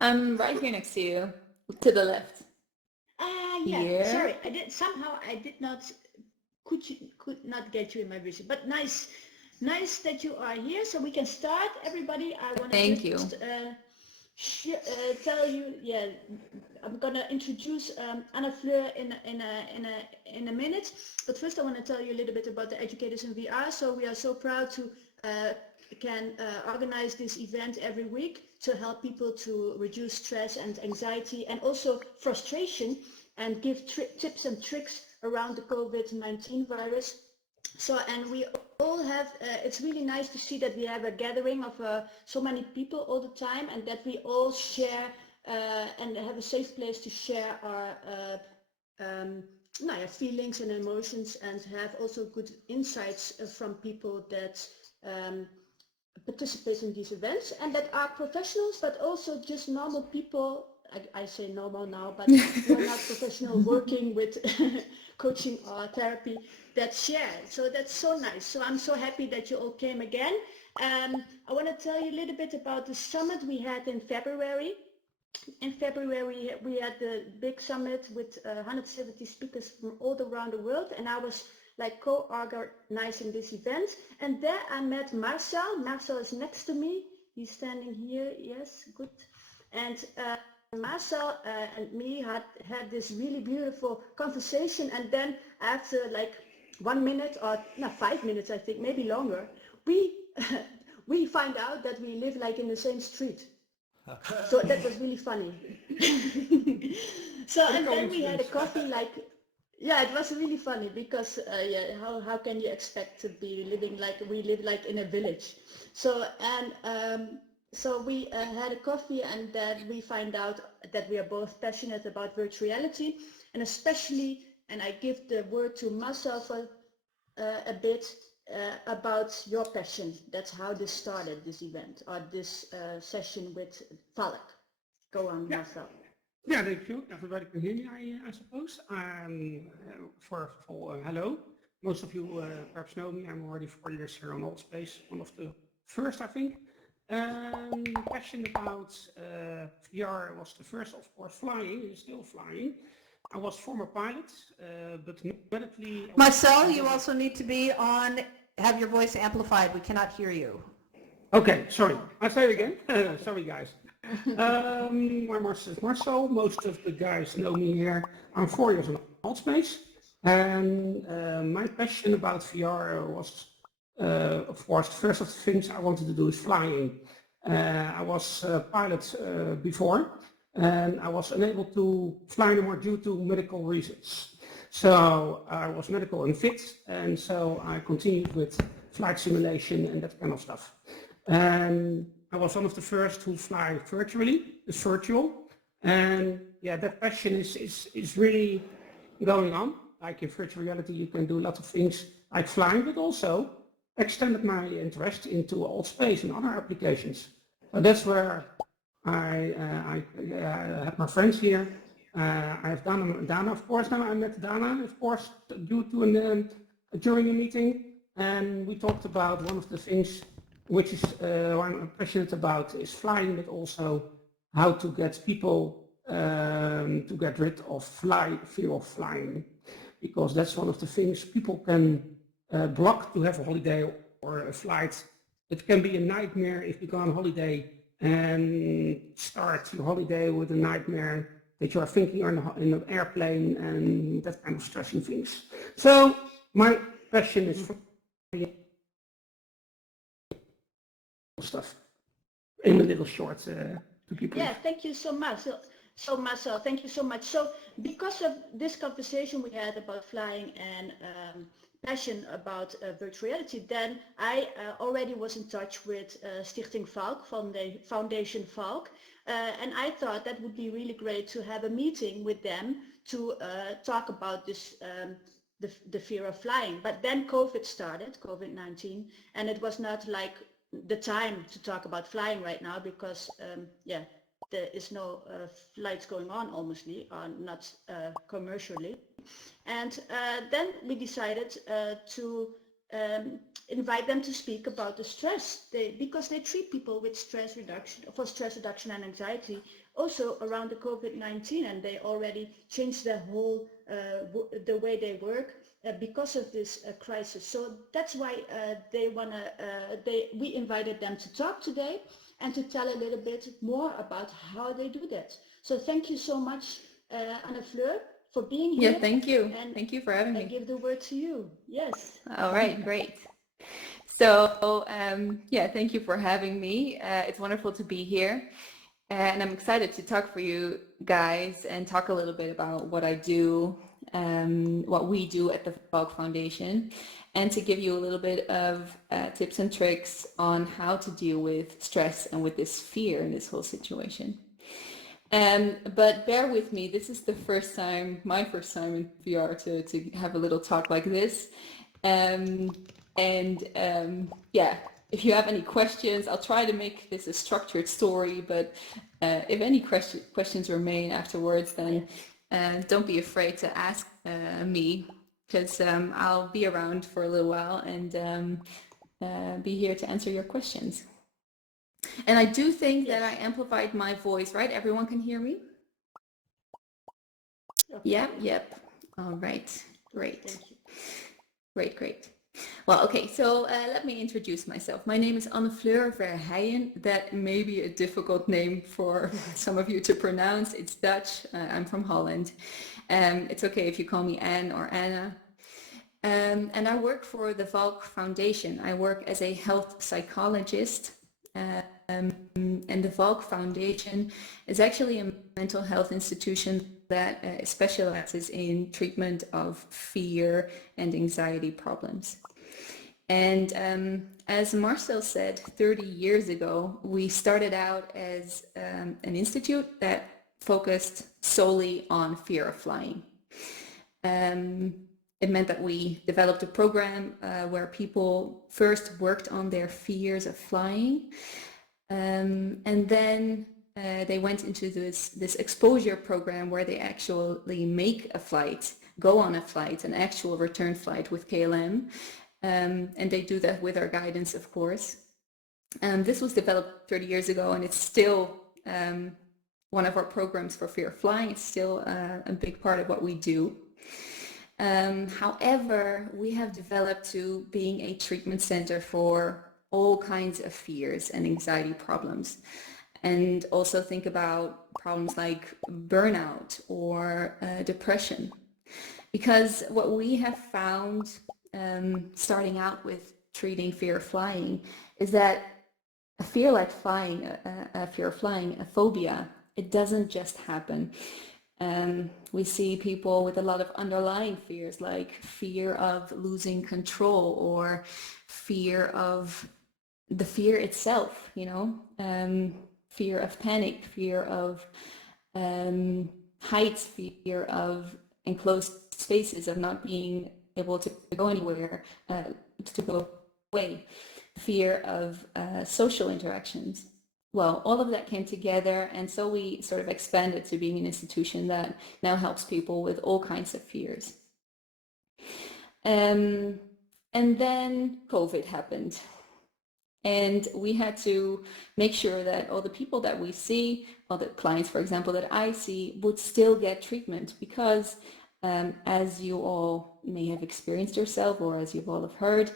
I'm right here next to you, to the left. Yeah. Here. Sorry, I did not could not get you in my vision, but nice that you are here. So we can start, everybody. I want to just tell you. Yeah, I'm gonna introduce Anna Fleur in a minute. But first, I want to tell you a little bit about the Educators in VR. So we are so proud to can organize this event every week to help people to reduce stress and anxiety and also frustration, and give tips and tricks around the COVID-19 virus. So, and we all have, it's really nice to see that we have a gathering of so many people all the time, and that we all share and have a safe place to share our feelings and emotions, and have also good insights from people that participate in these events and that are professionals, but also just normal people. I say normal now, but we're not professional working with coaching or therapy, that share. So that's so nice. So I'm so happy that you all came again. I want to tell you a little bit about the summit we had in February. In February, we had the big summit with 170 speakers from all around the world, and I was like co-organizing this event. And there I met Marcel. Marcel is next to me. He's standing here. Yes, good. And Marcel and me had this really beautiful conversation, and then after like 1 minute or 5 minutes, I think, maybe longer, we we find out that we live like in the same street. So that was really funny. So, and then we had a coffee, like, yeah, it was really funny because how can you expect to be living like we live like in a village? So, and so we had a coffee, and then we find out that we are both passionate about virtual reality, and especially, and I give the word to myself a bit about your passion. That's how this started, this event, or this session with VALK. Go on, Marcel. Yeah, thank you. Everybody can hear me, I suppose. First of all, hello. Most of you perhaps know me. I'm already 4 years here on AltSpace, one of the first, I think. Passion about VR was the first, of course, flying, still flying. I was former pilot, but medically... Marcel, you also need to be on, have your voice amplified. We cannot hear you. Okay, sorry. I'll say it again. Sorry, guys. I'm Marcel. Most of the guys know me here. I'm 4 years on AltSpace, and my passion about VR was, of course, the first of the things I wanted to do is flying. I was a pilot before, and I was unable to fly anymore due to medical reasons. So I was medical unfit, and so I continued with flight simulation and that kind of stuff. And I was one of the first to fly virtually, it's virtual. And yeah, that passion is really going on. Like in virtual reality, you can do a lot of things like flying, but also extended my interest into AltSpace and other applications. So that's where I have my friends here. I have Dana, of course. Now I met Dana, of course, due to during a meeting, and we talked about one of the things which is what I'm passionate about is flying, but also how to get people to get rid of fear of flying, because that's one of the things people can block to have a holiday or a flight. It can be a nightmare if you go on holiday and start your holiday with a nightmare that you are thinking in an airplane and that kind of stressing things. So my passion is for stuff in a little short to keep. Yeah, thank you so much. So Marcel, thank you so much. So because of this conversation we had about flying and passion about virtual reality, then I already was in touch with Stichting Valk, Foundation VALK, and I thought that would be really great to have a meeting with them to talk about this, the fear of flying. But then COVID started, COVID-19, and it was not like the time to talk about flying right now because there is no flights going on almostly, or not commercially. And then we decided to invite them to speak about the stress, because they treat people with stress reduction and anxiety also around the COVID-19, and they already changed their whole the way they work because of this crisis. So that's why we invited them to talk today and to tell a little bit more about how they do that. So thank you so much, Anne Fleur, for being here. Yeah, thank you. And thank you for having me. I give the word to you. Yes. All right, great. So yeah, thank you for having me. It's wonderful to be here. And I'm excited to talk for you guys and talk a little bit about what I do, what we do at the VALK Foundation, and to give you a little bit of tips and tricks on how to deal with stress and with this fear in this whole situation. But bear with me, this is the first time, my first time in VR to have a little talk like this. Yeah, if you have any questions, I'll try to make this a structured story, but if any questions remain afterwards, then don't be afraid to ask me, because I'll be around for a little while and be here to answer your questions. And I do think that I amplified my voice, right? Everyone can hear me? Okay. Yep. All right, great. Great. Well, okay, so let me introduce myself. My name is Anne Fleur Verheijen. That may be a difficult name for some of you to pronounce. It's Dutch. I'm from Holland. It's okay if you call me Anne or Anna. And I work for the VALK Foundation. I work as a health psychologist. And the VALK Foundation is actually a mental health institution that specializes in treatment of fear and anxiety problems. And as Marcel said, 30 years ago, we started out as an institute that focused solely on fear of flying. It meant that we developed a program where people first worked on their fears of flying, and then they went into this exposure program where they actually make a flight, go on a flight, an actual return flight with KLM, and they do that with our guidance, of course. This was developed 30 years ago, and it's still one of our programs for fear of flying. It's still a big part of what we do. However, we have developed to being a treatment center for all kinds of fears and anxiety problems, and also think about problems like burnout or depression. Because what we have found starting out with treating fear of flying is that a fear like flying, a fear of flying, a phobia, it doesn't just happen. We see people with a lot of underlying fears, like fear of losing control or fear of the fear itself, fear of panic, fear of heights, fear of enclosed spaces, of not being able to go anywhere, to go away, fear of social interactions. Well, all of that came together, and so we sort of expanded to being an institution that now helps people with all kinds of fears. And then COVID happened, and we had to make sure that all the people that we see, all the clients, for example, that I see, would still get treatment, because as you all may have experienced yourself, or as you've all have heard,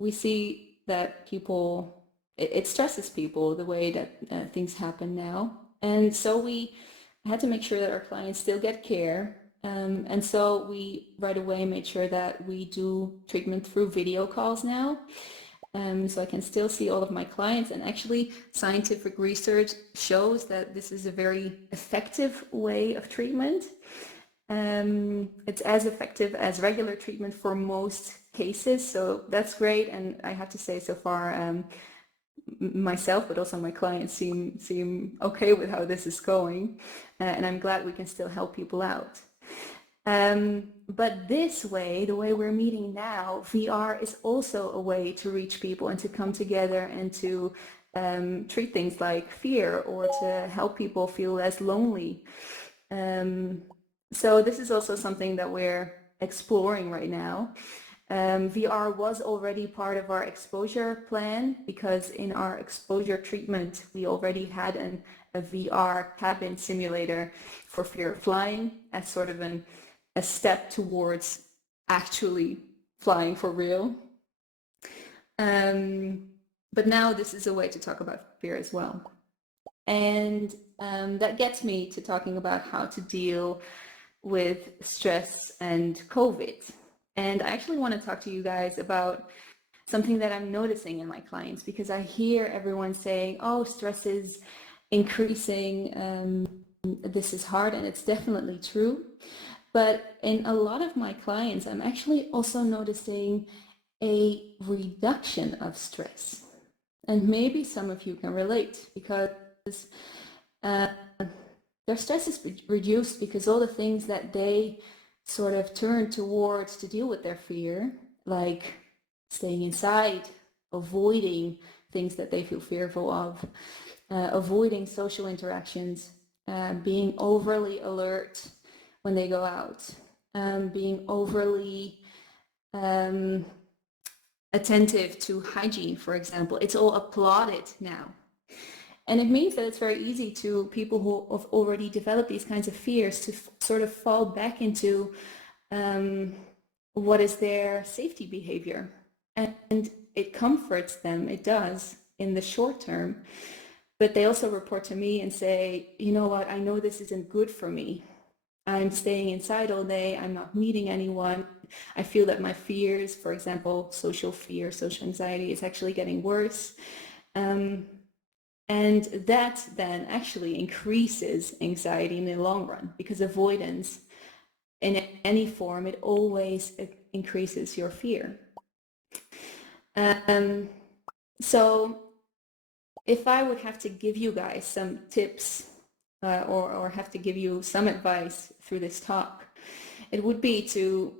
we see that people, it stresses people the way that things happen now. And so we had to make sure that our clients still get care. And so we right away made sure that we do treatment through video calls now. So I can still see all of my clients, and actually scientific research shows that this is a very effective way of treatment. It's as effective as regular treatment for most cases, so that's great. And I have to say, so far, myself, but also my clients seem okay with how this is going, and I'm glad we can still help people out. But this way, the way we're meeting now, VR is also a way to reach people and to come together and to treat things like fear, or to help people feel less lonely. So this is also something that we're exploring right now. VR was already part of our exposure plan because in our exposure treatment, we already had a VR cabin simulator for fear of flying as sort of a step towards actually flying for real. But now this is a way to talk about fear as well. And that gets me to talking about how to deal with stress and COVID. And I actually want to talk to you guys about something that I'm noticing in my clients, because I hear everyone saying, oh, stress is increasing, this is hard, and it's definitely true. But in a lot of my clients, I'm actually also noticing a reduction of stress. And maybe some of you can relate, because their stress is reduced because all the things that they sort of turn towards to deal with their fear, like staying inside, avoiding things that they feel fearful of, avoiding social interactions, being overly alert when they go out, being overly attentive to hygiene, for example. It's all applauded now. And it means that it's very easy to people who have already developed these kinds of fears to sort of fall back into what is their safety behavior. And it comforts them, it does, in the short term. But they also report to me and say, you know what, I know this isn't good for me. I'm staying inside all day, I'm not meeting anyone. I feel that my fears, for example, social fear, social anxiety, is actually getting worse. And that then actually increases anxiety in the long run, because avoidance in any form, it always increases your fear. So if I would have to give you guys some tips or have to give you some advice through this talk, it would be to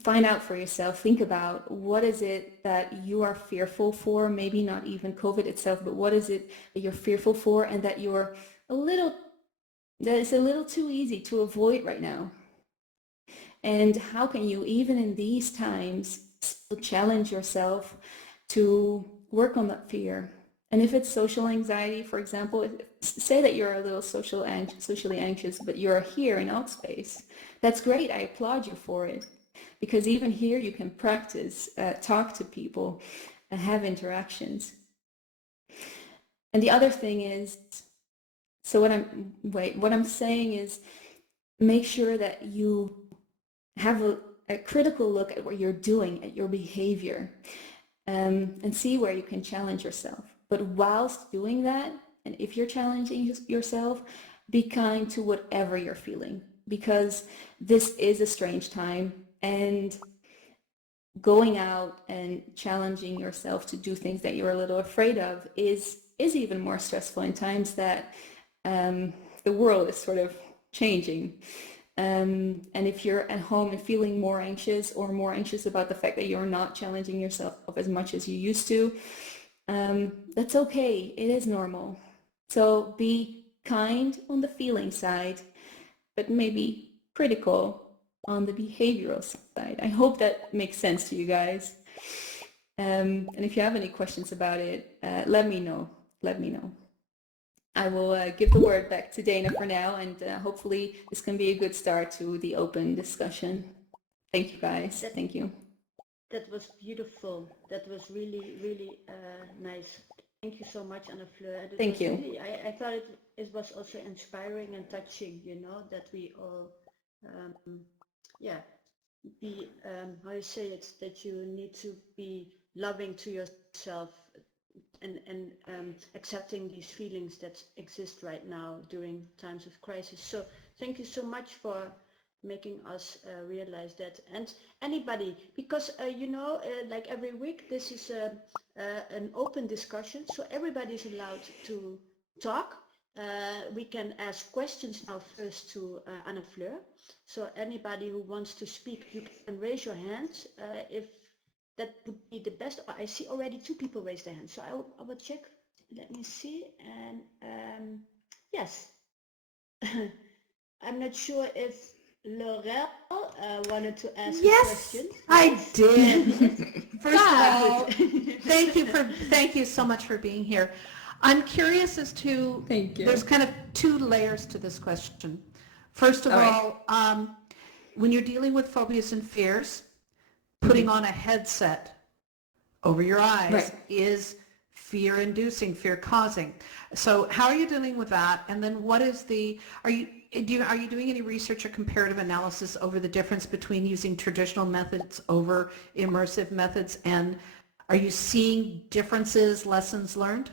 find out for yourself, think about what is it that you are fearful for, maybe not even COVID itself, but what is it that you're fearful for and that that is a little too easy to avoid right now. And how can you, even in these times, still challenge yourself to work on that fear? And if it's social anxiety, for example, say that you're a little socially anxious, but you're here in Outspace, that's great. I applaud you for it. Because even here you can practice, talk to people, and have interactions. And the other thing is, so what I'm saying is, make sure that you have a critical look at what you're doing, at your behavior, and see where you can challenge yourself. But whilst doing that, and if you're challenging yourself, be kind to whatever you're feeling, because this is a strange time. And going out and challenging yourself to do things that you're a little afraid of is even more stressful in times that the world is sort of changing. And if you're at home and feeling more anxious about the fact that you're not challenging yourself as much as you used to, that's okay. It is normal. So be kind on the feeling side, but maybe critical on the behavioral side. I hope that makes sense to you guys. And if you have any questions about it, let me know. I will give the word back to Dana for now, and hopefully this can be a good start to the open discussion. Thank you guys. Thank you. That was beautiful. That was really, really nice. Thank you so much, Anna Fleur. Thank you. Really, I thought it was also inspiring and touching, that we all, be, how you say it, that you need to be loving to yourself and accepting these feelings that exist right now during times of crisis. So thank you so much for making us realize that. And anybody, because like every week, this is an open discussion, so everybody is allowed to talk. We can ask questions now first to Anna Fleur. So anybody who wants to speak, you can raise your hand if that would be the best. I see already 2 people raise their hands, so I will check. Let me see. And yes, I'm not sure if Laurel wanted to ask a Yes, question. I did. First of all, Good. thank you so much for being here. I'm curious as to, Thank you. there's kind of two layers to this question. First of all, when you're dealing with phobias and fears, putting on a headset over your eyes is fear-inducing, fear-causing. So how are you dealing with that? And then what is are you doing any research or comparative analysis over the difference between using traditional methods over immersive methods? And are you seeing differences, lessons learned?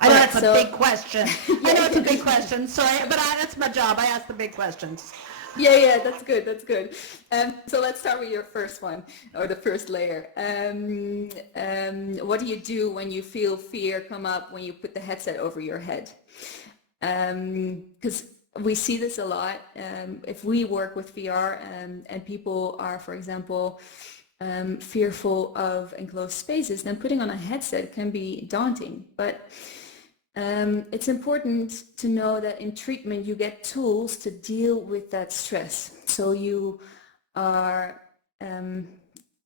I know that's a big question. I know it's a big question. Sorry, but that's my job. I ask the big questions. Yeah, that's good. That's good. So let's start with your first one, or the first layer. What do you do when you feel fear come up when you put the headset over your head? Because we see this a lot. If we work with VR and people are, for example, fearful of enclosed spaces, then putting on a headset can be daunting. But it's important to know that in treatment you get tools to deal with that stress. So you are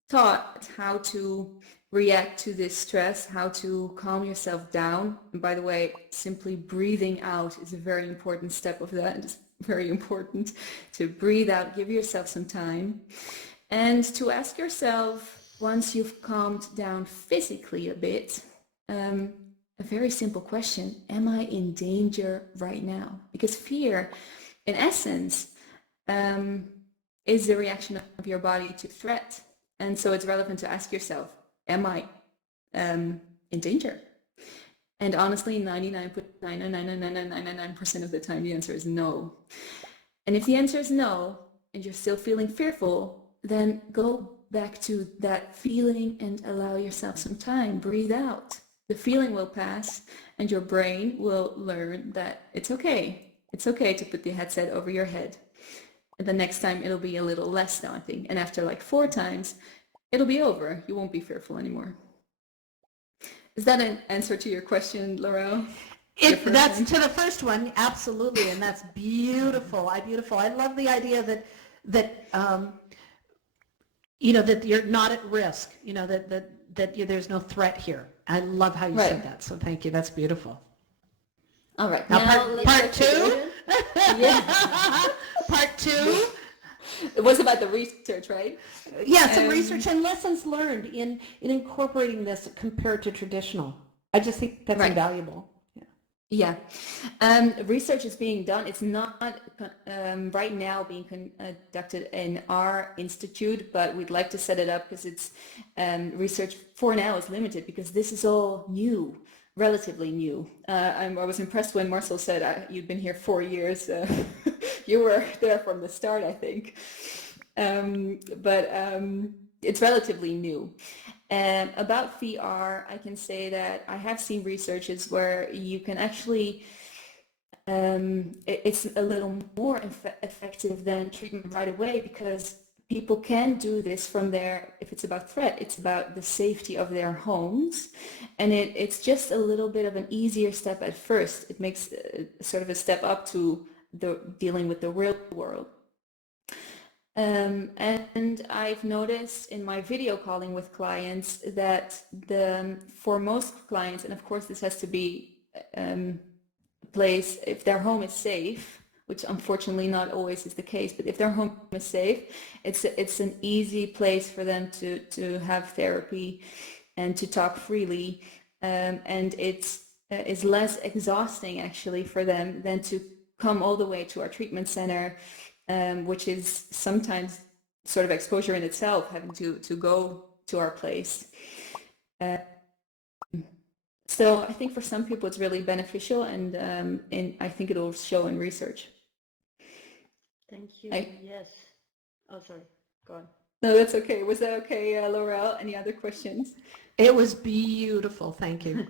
taught how to react to this stress, how to calm yourself down. And by the way, simply breathing out is a very important step of that. It's very important to breathe out, give yourself some time, and to ask yourself, once you've calmed down physically a bit, a very simple question: am I in danger right now? Because fear, in essence, is the reaction of your body to threat. And so it's relevant to ask yourself, am I in danger? And honestly, 99.99999% of the time, the answer is no. And if the answer is no, and you're still feeling fearful, then go back to that feeling and allow yourself some time. Breathe out. The feeling will pass, and your brain will learn that it's okay. It's okay to put the headset over your head. And the next time it'll be a little less daunting. And after like 4 times, it'll be over. You won't be fearful anymore. Is that an answer to your question, Laurel? That's to the first one, absolutely, and that's beautiful. I love the idea that that you're not at risk. There's no threat here. I love how you said that. So thank you. That's beautiful. All right. Now part two. Part two. It was about the research, right? Yeah, some research and lessons learned in incorporating this compared to traditional. I just think that's invaluable. Yeah. Research is being done. It's not right now being conducted in our institute, but we'd like to set it up because it's research for now is limited because this is all new, relatively new. I was impressed when Marcel said you'd been here 4 years. You were there from the start, I think. But it's relatively new. About VR, I can say that I have seen researches where you can actually, it's a little more effective than treatment right away because people can do this from if it's about threat, it's about the safety of their homes. And it's just a little bit of an easier step at first. It makes sort of a step up to dealing with the real world. And I've noticed in my video calling with clients that for most clients, and of course this has to be a place, if their home is safe, which unfortunately not always is the case, but if their home is safe, it's an easy place for them to have therapy and to talk freely, and it's less exhausting actually for them than to come all the way to our treatment center, which is sometimes sort of exposure in itself, having to go to our place. So I think for some people it's really beneficial, and I think it'll show in research. Thank you. Yes. Oh, sorry. Go on. No, that's okay. Was that okay, Laurel? Any other questions? It was beautiful. Thank you.